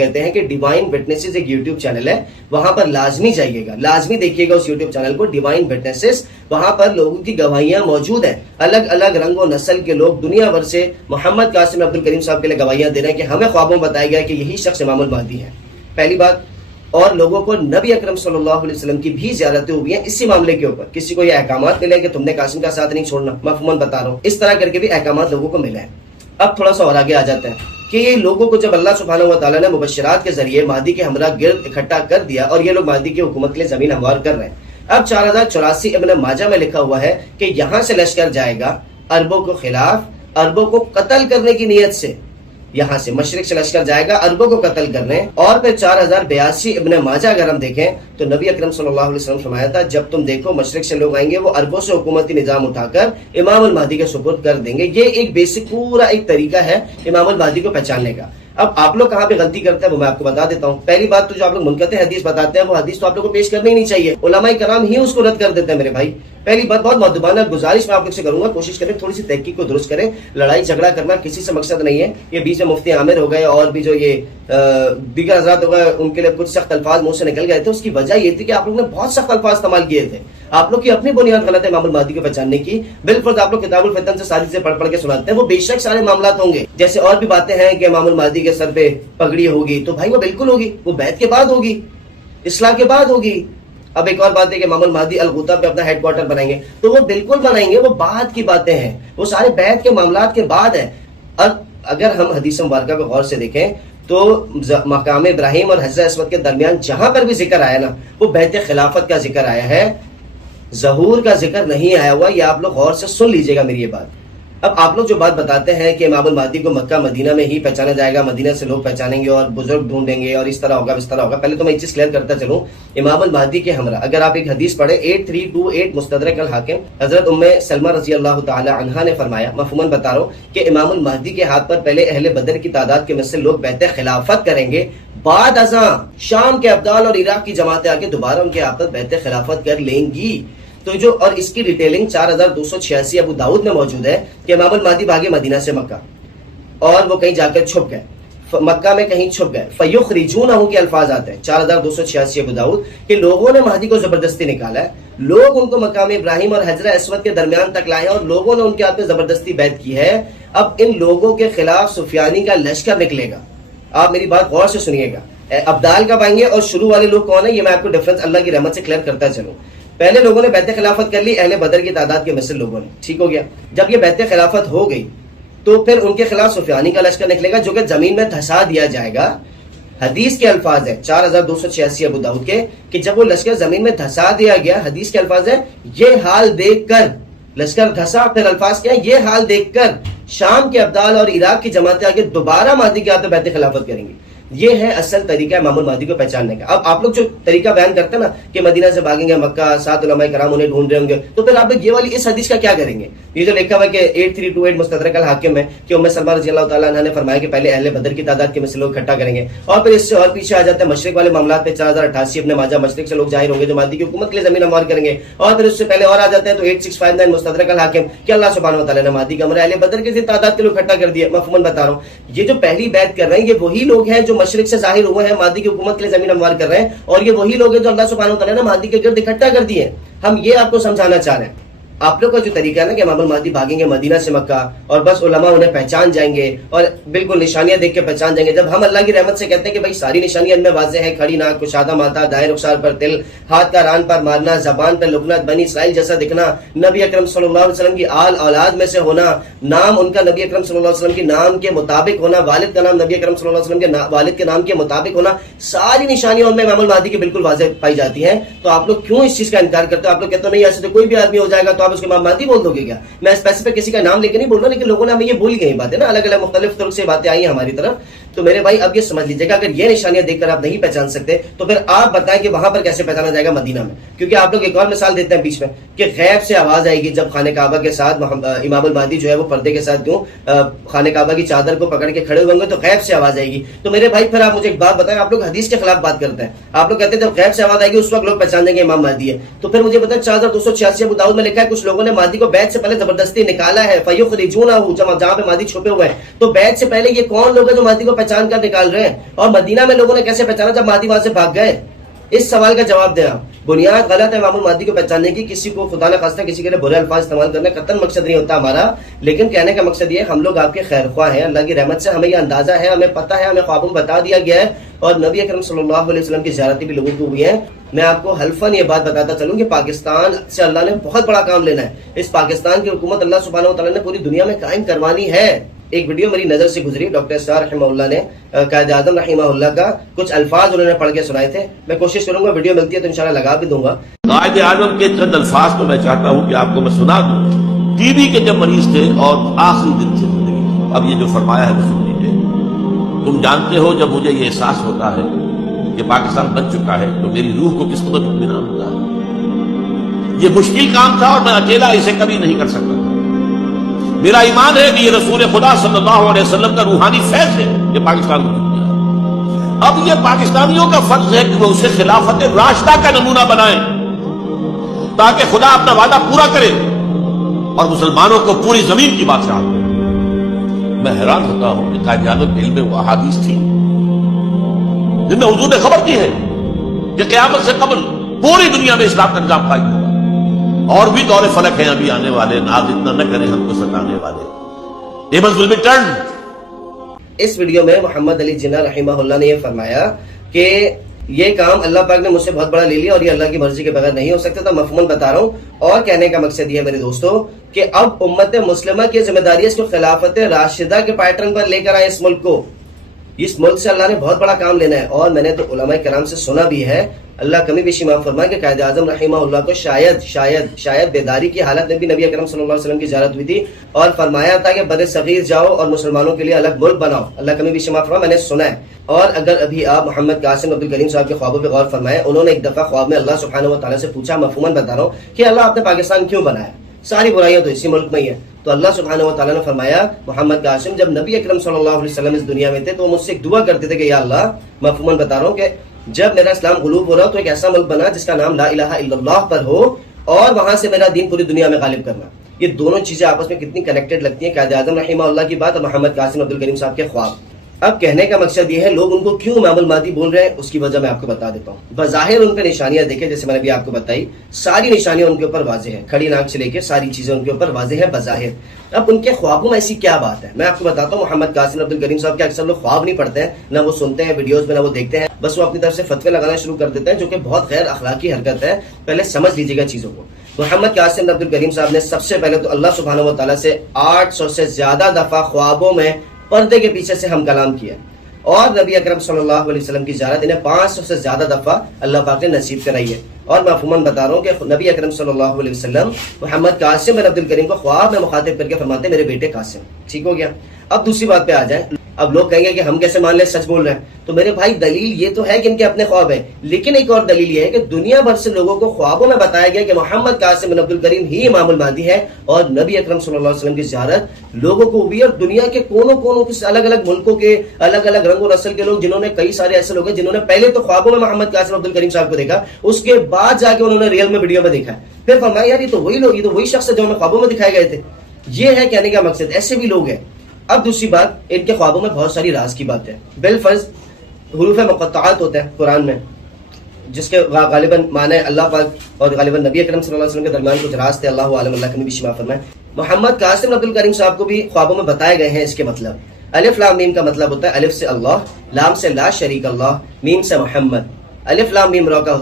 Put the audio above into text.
کہتے ہیں کہ ڈیوائن وٹنسز ایک یوٹیوب چینل ہے، وہاں پر لازمی جائیے گا، لازمی دیکھیے گا اس یوٹیوب چینل کو، ڈیوائن وٹنسز. وہاں پر لوگوں کی گواہیاں موجود ہیں، الگ الگ رنگ و نسل کے لوگ دنیا بھر سے محمد قاسم عبد الکریم صاحب کے لیے گواہیاں دے رہے ہیں کہ ہمیں خوابوں میں بتایا گیا کہ یہی شخص امام المہدی ہے. پہلی بات. اور لوگوں کو نبی اکرم صلی اللہ علیہ وسلم کی بھی زیارتیں ہوئی ہیں اسی معاملے کے اوپر. کسی کو یہ احکامات ملے کہ تم نے قاسم کا ساتھ نہیں چھوڑنا، مفہوماً بتا رہا ہوں، اس طرح کر کے بھی احکامات لوگوں کو ملے ہیں. اب تھوڑا سا اور آگے آ جاتے ہیں کہ یہ لوگوں کو جب اللہ سبحانہ و تعالیٰ نے مبشرات کے ذریعے مہدی کے ہمراہ گرد اکٹھا کر دیا اور یہ لوگ مہدی کی حکومت کے لیے زمین ہموار کر رہے ہیں. اب 4084 ابن ماجہ میں لکھا ہوا ہے کہ یہاں سے لشکر جائے گا عربوں کے خلاف، عربوں کو قتل کرنے کی نیت سے. یہاں سے مشرق سے لشکر جائے گا عربوں کو قتل کرنے. اور پھر 4082 ابن ماجہ اگر ہم دیکھیں تو نبی اکرم صلی اللہ علیہ وسلم فرمایا تھا جب تم دیکھو مشرق سے لوگ آئیں گے وہ عربوں سے حکومتی نظام اٹھا کر امام المہدی کے سپرد کر دیں گے. یہ ایک بیسک پورا ایک طریقہ ہے امام المہدی کو پہچاننے کا. اب آپ لوگ کہاں پہ غلطی کرتے ہیں وہ میں آپ کو بتا دیتا ہوں. پہلی بات تو جو آپ لوگ منقطع حدیث بتاتے ہیں وہ حدیث تو آپ لوگ کو پیش کرنی ہی نہیں چاہیے، علماء کرام ہی اس کو رد کر دیتے ہیں میرے بھائی. پہلی بات بہت مؤدبانہ گزارش میں آپ لوگ سے کروں گا، کوشش کریں تھوڑی سی تحقیق کو درست کریں. لڑائی جھگڑا کرنا کسی سے مقصد نہیں ہے. یہ بیچ میں مفتی عامر ہو گئے اور بھی جو یہ دیگر حضرات ہو گئے ان کے لیے کچھ سخت الفاظ منہ سے نکل گئے تھے. اس کی وجہ یہ تھی کہ آپ لوگ نے بہت سخت الفاظ استعمال کیے تھے. آپ لوگ کی اپنی بنیاد غلط ہے امام المہدی کو پہچاننے کی. بالفرض آپ لوگ کتاب الفتن سے ساری چیزیں پڑھ کے سناتے ہیں، وہ بے شک سارے معاملات ہوں گے. جیسے اور بھی باتیں ہیں کہ امام المہدی کے سر پہ پگڑی ہوگی، تو بھائی وہ بالکل ہوگی، وہ بیعت کے بعد ہوگی، اصلاح کے بعد ہوگی. اب ایک اور بات ہے کہ امام المہدی الغوطہ پہ اپنا ہیڈ کوارٹر بنائیں گے، تو وہ بالکل بنائیں گے، وہ بعد کی باتیں ہیں، وہ سارے بیعت کے معاملات کے بعد ہیں. اب اگر ہم حدیث مبارکہ کو غور سے دیکھیں تو مقام ابراہیم اور حضرت اسود کے درمیان جہاں پر بھی ذکر آیا نا وہ بیعت خلافت کا ذکر آیا ہے، ظہور کا ذکر نہیں آیا ہوا. یہ آپ لوگ غور سے سن لیجئے گا میری یہ بات. اب آپ لوگ جو بات بتاتے ہیں کہ امام المہدی کو مکہ مدینہ میں ہی پہچانا جائے گا، مدینہ سے لوگ پہچانیں گے اور بزرگ ڈھونڈیں گے اور اس طرح ہوگا اس طرح ہوگا. پہلے تو میں ایک چیز کلیئر کرتا چلوں، امام المہدی کے ہمراہ اگر آپ ایک حدیث پڑھیں 8328 مستدرک الحاکم، حضرت ام سلمہ رضی اللہ تعالی عنہا نے فرمایا، مفہوماً بتا رہا ہوں، کہ امام المہدی کے ہاتھ پر پہلے اہل بدر کی تعداد کے میں سے لوگ بیعت خلافت کریں گے، بعد ازاں شام کے ابدال اور عراق کی جماعتیں آ کے دوبارہ ان کے ہاتھ پر بیعت خلافت کر لیں گی. تو جو اور اس کی ڈیٹیلنگ 4286 ابو داؤد میں موجود ہے کہ امام المہدی بھاگے مدینہ سے مکہ اور وہ کہیں جا کر چھپ گئے، مکہ میں کہیں چھپ گئے. فیخرجونہ کے الفاظ آتے ہیں 4286 ابو داؤد کہ لوگوں نے مہدی کو زبردستی نکالا ہے، لوگ ان کو مقام ابراہیم اور حجر اسود کے درمیان تک لائے اور لوگوں نے ان کے ہاتھ میں زبردستی بیعت کی ہے. اب ان لوگوں کے خلاف سفیانی کا لشکر نکلے گا. آپ میری بات غور سے سنیے گا. ابدال کب آئیں گے اور شروع والے لوگ کون ہیں یہ میں آپ کو ڈفرنس اللہ کی رحمت سے کلیئر کرتا چلوں. پہلے لوگوں نے بیعت خلافت کر لی اہل بدر کی تعداد کے مثل لوگوں نے، ٹھیک ہو گیا. جب یہ بیعت خلافت ہو گئی تو پھر ان کے خلاف سفیانی کا لشکر نکلے گا جو کہ زمین میں دھسا دیا جائے گا. حدیث کے الفاظ ہیں 4286 ابو داؤد کے کہ جب وہ لشکر زمین میں دھسا دیا گیا، حدیث کے الفاظ ہیں یہ حال دیکھ کر لشکر دھسا، پھر الفاظ کیا ہے یہ حال دیکھ کر شام کے ابدال اور عراق کی جماعتیں آگے دوبارہ مہدی کے ہاتھ میں بیعت خلافت کریں گی. یہ ہے اصل طریقہ امام المہدی کو پہچاننے کا. اب آپ لوگ جو طریقہ بیان کرتے ہیں نا کہ مدینہ سے بھاگیں گے مکہ، 7 علماء کرام انہیں ڈھونڈ رہے ہوں گے، تو پھر آپ لوگ یہ والی اس حدیث کا کیا کریں گے؟ یہ جو لکھا ہوا کہ 8328 مستدرک الحاکم ہے کہ ام سلمہ رضی اللہ تعالیٰ عنہ نے فرمایا کہ پہلے اہل بدر کی تعداد کے میں سے لوگ اکٹھا کریں گے اور پھر اس سے اور پیچھے آ جاتے ہیں مشرق والے معاملات پہ 4088 ابن ماجہ، مشرق سے لوگ ظاہر ہوں گے جو مہدی کی حکومت کے لیے زمین ہموار کریں گے. اور پھر اس سے پہلے اور آ جاتے ہیں تو 8659 مستدرک الحاکم کہ اللہ سبحانہ و تعالیٰ نے مہدی کے ہمراہ اہل بدر کی تعداد کے لوگ اکٹھا کر دیے. مفہوماً بتا رہا ہوں، یہ جو پہلی بیعت کر رہے ہیں یہ وہی لوگ ہیں جو مشرق سے ظاہر ہوئے ہیں مہدی کی حکومت کے لیے زمین ہموار کر رہے ہیں، اور یہ وہی لوگ ہیں جو اللہ سبحانہ و تعالیٰ نے مہدی کے گرد اکٹھا کر دیے. ہم یہ آپ کو سمجھانا چاہ رہے ہیں. آپ لوگ کا جو طریقہ ہے نا کہ امام المہدی بھاگیں گے مدینہ سے مکہ اور بس علماء انہیں پہچان جائیں گے اور بالکل نشانیاں دیکھ کے پہچان جائیں گے. جب ہم اللہ کی رحمت سے کہتے ہیں کہ بھائی ساری نشانیاں ان میں واضح ہیں، کھڑی ناک، کشادہ ماتھا، دائیں رخسار پر تل، ہاتھ کا ران پر مارنا، زبان پر لکنت، بنی اسرائیل جیسا دکھنا، نبی اکرم صلی اللہ علیہ وسلم کی آل اولاد میں سے ہونا، نام ان کا نبی اکرم صلی اللہ علیہ وسلم کے نام کے مطابق ہونا، والد کا نام نبی اکرم صلی اللہ علیہ وسلم کے والد کے نام کے مطابق ہونا، ساری نشانیاں ان میں امام المہدی کی بالکل واضح پائی جاتی ہیں. تو آپ لوگ کیوں اس چیز کا انکار کرتے ہو؟ آپ لوگ کہتے ہو نہیں ایسے تو کوئی بھی آدمی ہو جائے گا تو آپ اس کو امام مہدی بول دو گے کیا؟ میں اسپیسیفک کسی کا نام لے کے نہیں بول رہا، لیکن لوگوں نے ہمیں یہ بھول گئی باتیں نا، الگ الگ مختلف طرق سے باتیں آئی ہیں ہماری طرف. تو میرے بھائی اب یہ سمجھ لیجیے گا اگر یہ نشانیاں دیکھ کر آپ نہیں پہچان سکتے تو پھر آپ بتائیں کہ وہاں پر کیسے پہچانا جائے گا مدینہ میں. کیونکہ آپ لوگ ایک اور مثال دیتے ہیں بیچ میں کہ غیب سے آواز آئے گی جب خانہ کعبہ کے ساتھ امام المہدی جو ہے وہ پردے کے ساتھ خانہ کعبہ کی چادر کو پکڑ کے کھڑے ہوئے ہوں گے تو غیب سے آواز آئے گی. تو میرے بھائی پھر آپ مجھے ایک بات بتائیں، آپ لوگ حدیث کے خلاف بات کرتے ہیں، آپ لوگ کہتے ہیں جب غیب سے آواز آئے گی اس وقت لوگ پہچان جائیں گے امام مہدی ہے. تو پھر مجھے بتائیں 4286 ابو داؤد میں لکھا ہے کچھ لوگوں نے مہدی کو بیعت سے پہلے زبردستی نکالا ہے، فیخرجونہ جہاں پہ مہدی چھپے ہوئے ہیں. تو بیعت سے پہلے یہ کون لوگ ہیں جو مہدی کو پہچان کر نکال رہے ہیں؟ اور مدینہ میں لوگوں نے کیسے پہچانا جب مہدی وہاں سے بھاگ گئے؟ اس سوال کا جواب دیں آپ۔ بنیاد غلط ہے امام المہدی کو پہچاننے کی، کسی کو خدا نہ خواستہ کسی کے لیے برے الفاظ استعمال کرنا قطعاً مقصد نہیں ہوتا ہمارا، لیکن کہنے کا مقصد یہ ہم لوگ آپ کے خیر خواہ ہیں، اللہ کی رحمت سے ہمیں یہ اندازہ ہے، ہمیں پتہ ہے، ہمیں خوابوں میں بتا دیا گیا ہے، اور نبی اکرم صلی اللہ علیہ وسلم کی زیارتیں بھی لوگوں کو ہوئی ہیں۔ میں آپ کو حلفاً یہ بات بتاتا چلوں کہ پاکستان سے اللہ نے بہت بڑا کام لینا ہے، اس پاکستان کی حکومت اللہ سبحانہ و تعالیٰ نے پوری دنیا میں قائم کروانی ہے۔ ایک ویڈیو میری نظر سے گزری، ڈاکٹر اسرار رحمہ اللہ نے قائد اعظم رحمہ اللہ کا کچھ الفاظ انہوں نے پڑھ کے سنائے تھے، میں کوشش کروں گا ویڈیو ملتی ہے تو انشاءاللہ لگا بھی دوں گا۔ قائد اعظم کے چند الفاظ کو میں چاہتا ہوں کہ آپ کو میں سنا دوں۔ ٹی بی کے جب مریض تھے اور آخری دن تھے زندگی کے، اب یہ جو فرمایا ہے وہ سن لیجیے۔ تم جانتے ہو جب مجھے یہ احساس ہوتا ہے کہ پاکستان بن چکا ہے تو میری روح کو کس قدر اطمینان ہوتا ہے۔ یہ مشکل کام تھا اور میں اکیلا اسے کبھی نہیں کر سکتا تھا۔ میرا ایمان ہے کہ یہ رسول خدا صلی اللہ علیہ وسلم کا روحانی فیض ہے کہ پاکستان کو جھک گیا۔ اب یہ پاکستانیوں کا فرض ہے کہ وہ اسے خلافت راشدہ کا نمونہ بنائیں تاکہ خدا اپنا وعدہ پورا کرے اور مسلمانوں کو پوری زمین کی بادشاہت دے۔ میں حیران ہوتا ہوں کہ قائد اعظم کے علم میں وہ احادیث تھی جن میں حضور نے خبر دی ہے کہ قیامت سے قبل پوری دنیا میں اسلام کا نظام قائم ہوگا، اور بھی دور فلک ہیں ابھی آنے والے، ناز اتنا نہ کریں ہم کو ستانے والے۔ tables will be turned۔ اس ویڈیو میں محمد علی جناح رحمہ اللہ نے یہ فرمایا کہ یہ کام اللہ پاک نے مجھ سے بہت بڑا لے لیا اور یہ اللہ کی مرضی کے بغیر نہیں ہو سکتا تھا، مفہوماً بتا رہا ہوں۔ اور کہنے کا مقصد یہ ہے میرے دوستو کہ اب امت مسلمہ کی ذمہ داری ہے اس کو خلافت راشدہ کے پیٹرن پر لے کر آئے اس ملک کو۔ اس ملک سے اللہ نے بہت بڑا کام لینا ہے، اور میں نے تو علماء کرام سے سنا بھی ہے، اللہ کمی بیشی معاف فرمائے، کہ قائد اعظم رحمہ اللہ کو شاید بیداری کی حالت میں بھی نبی اکرم صلی اللہ علیہ وسلم کی زیارت ہوئی تھی اور فرمایا تھا کہ بر صغیر جاؤ اور مسلمانوں کے لیے الگ ملک بناؤ، اللہ کمی بیشی معاف فرمائے، میں نے سنا ہے۔ اور اگر ابھی آپ محمد قاسم عبدالکریم صاحب کے خوابوں پہ غور فرمائیں، انہوں نے ایک دفعہ خواب میں اللہ سبحانہ و تعالیٰ سے پوچھا، مفہوماً بتا رہا ہوں، کہ اللہ آپ نے پاکستان کیوں بنایا؟ ساری برائیاں تو اسی ملک میں ہی ہیں۔ تو اللہ سبحانہ و تعالیٰ نے فرمایا، محمد قاسم جب نبی اکرم صلی اللہ علیہ وسلم اس دنیا میں تھے تو وہ مجھ سے ایک دعا کرتے تھے کہ یا اللہ، مفہوماً بتا رہا ہوں کہ جب میرا اسلام غلوب ہو رہا تو ایک ایسا ملک بنا جس کا نام لا الہ الا اللہ پر ہو، اور وہاں سے میرا دین پوری دنیا میں غالب کرنا۔ یہ دونوں چیزیں آپس میں کتنی کنیکٹڈ لگتی ہیں، قائد اعظم رحمہ اللہ کی بات اور محمد قاسم عبدالکریم صاحب کے خواب۔ اب کہنے کا مقصد یہ ہے لوگ ان کو کیوں امام المہدی بول رہے ہیں، اس کی وجہ میں آپ کو بتا دیتا ہوں۔ بظاہر ان پہ نشانیاں دیکھیں، جیسے میں نے بھی آپ کو بتائی، ساری نشانیاں ان کے اوپر واضح ہیں، کھڑی ناک سے لے کے ساری چیزیں ان کے اوپر واضح ہیں بظاہر۔ اب ان کے خوابوں میں ایسی کیا بات ہے، میں آپ کو بتاتا ہوں۔ محمد قاسم عبدالکریم صاحب کے اکثر لوگ خواب نہیں پڑھتے ہیں، نہ وہ سنتے ہیں ویڈیوز میں، نہ وہ دیکھتے ہیں، بس وہ اپنی طرف سے فتوے لگانا شروع کر دیتے ہیں، جو کہ بہت غیر اخلاقی حرکت ہے۔ پہلے سمجھ لیجیے گا چیزوں کو۔ محمد قاسم عبدالکریم صاحب نے سب سے پہلے تو اللہ سبحانہ و تعالیٰ سے 800 سے زیادہ دفعہ خوابوں میں پردے کے پیچھے سے ہم کلام کیا، اور نبی اکرم صلی اللہ علیہ وسلم کی زیارت انہیں 500 سے زیادہ دفعہ اللہ پاک نے نصیب کرائی ہے۔ اور میں مفہوماً بتا رہا ہوں کہ نبی اکرم صلی اللہ علیہ وسلم محمد قاسم بن عبدالکریم کو خواب میں مخاطب کر کے فرماتے میرے بیٹے قاسم۔ ٹھیک ہو گیا۔ اب دوسری بات پہ آ جائیں۔ اب لوگ کہیں گے کہ ہم کیسے مان لیں سچ بول رہے ہیں، تو میرے بھائی دلیل یہ تو ہے کہ ان کے اپنے خواب ہیں، لیکن ایک اور دلیل یہ ہے کہ دنیا بھر سے لوگوں کو خوابوں میں بتایا گیا کہ محمد قاسم بن عبدالکریم ہی امام المہدی ہے، اور نبی اکرم صلی اللہ علیہ وسلم کی زیارت لوگوں کو بھی، اور دنیا کے کونوں کونوں کے الگ الگ ملکوں کے الگ الگ رنگ و نسل کے لوگ، جنہوں نے کئی سارے ایسے لوگ ہیں جنہوں نے پہلے تو خوابوں میں محمد قاسم عبدالکریم صاحب کو دیکھا، اس کے بعد جا کے انہوں نے ریئل میں ویڈیو میں دیکھا، پھر فرمایا یار یہ تو وہی لوگ، یہ تو وہی شخص ہے جو ہمیں خوابوں میں دکھائے گئے تھے۔ یہ ہے کہنے کا مقصد، ایسے بھی لوگ ہیں۔ اب دوسری بات، ان کے خوابوں میں بہت ساری راز کی بات ہے۔ بالفرض حروف مقطعات ہوتے ہیں قرآن میں، جس کے غالباً معنی اللہ پاک اور غالباً نبی اکرم صلی اللہ علیہ وسلم کے درمیان کچھ راز تھے، اللہ عالم، اللہ کی بھی شفا فرمائے۔ محمد قاسم عبدالکریم صاحب کو بھی خوابوں میں بتائے گئے ہیں اس کے مطلب۔ الف لام میم کا مطلب ہوتا ہے الف سے اللہ، لام سے لا شریک اللہ، میم سے محمد۔ الف لام میم را کا